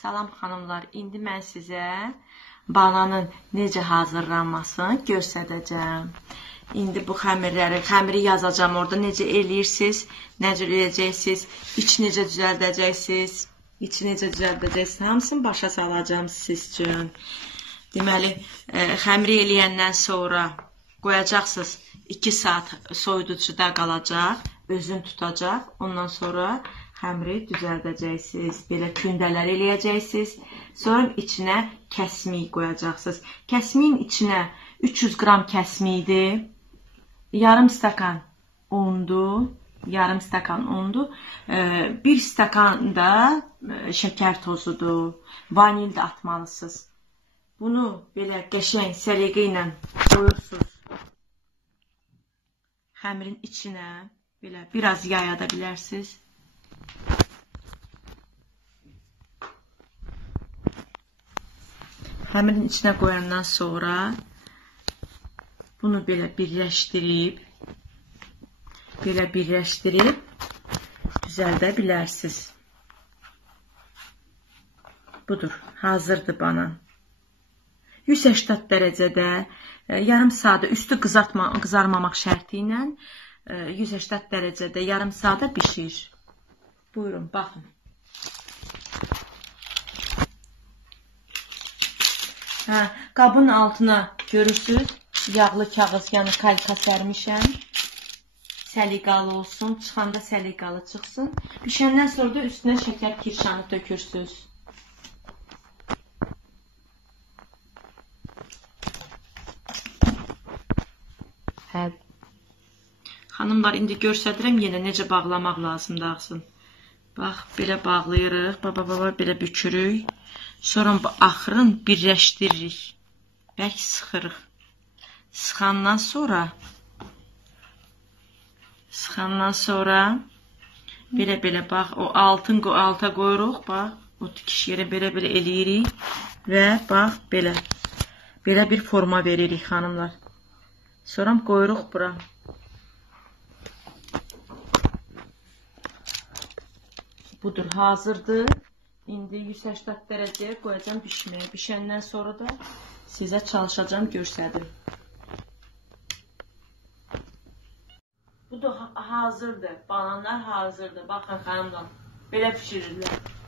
Salam xanımlar, indi mən sizə bananın necə hazırlanmasını göstərəcəm. İndi bu xəmirləri, xəmiri yazacağam orada necə eləyirsiniz, necə eləyəcəksiniz, iç necə düzəldəcəksiniz, içi necə düzəldəcəksiniz, hamısını başa salacağım siz üçün. Deməli, ə, e, xəmiri eləyəndən sonra qoyacaqsınız 2 saat soyuducuda qalacaq, özün tutacaq. Ondan sonra xəmiri düzəldəcəksiniz. Belə kündələr eləyəcəksiniz. Sonra içinə kəsmik qoyacaqsınız. Kəsmiyin içinə 300 qram kəsmikdir. Yarım stakan undur, yarım stakan undur. 1 stakan da şəkər tozudur. Vanil də atmalısınız. Bunu belə qəşəng səliqə ilə qoyursunuz. Xəmirin içinə belə biraz yayada bilərsiniz. Həmirin içinə qoyandan sonra bunu belə birləşdirib belə birləşdirib düzəldə bilərsiniz. Budur, hazırdır banan. 180 dərəcədə e, yarım saat üstü qızartma, qızarmamaq şərti ilə 180 e, dərəcədə yarım saata bişir. Buyurun, baxın. Hə, qabın altına görürsüz, yağlı kağız, yəni kalka sərmişəm. Səliqalı olsun, çıxanda səliqalı çıxsın. Bişəndən sonra da üstünə şəkər kirşanı tökürsüz. Hə. Xanımlar, indi göstədirəm yenə necə bağlamaq lazımdır ağzını. Bax, belə bağlayırıq. Baba, baba, belə bükürük. Sonra axırın birləşdiririk. Bərk sıxırıq. Sıxandan sonra sıxandan sonra belə-belə bax, o altın alta qoyuruq, bax, o tikiş yerə belə-belə eləyirik və bax, belə. Belə bir forma veririk, xanımlar. Sonra qoyuruq bura. Budur, hazırdır. İndi 180 dərəcəyə qoyacam bişməyə. Bişəndən sonra da sizə çalışacağım göstərdim. Bu da hazırdır. Bananlar hazırdır. Baxın xanımlar. Belə pişirirlər.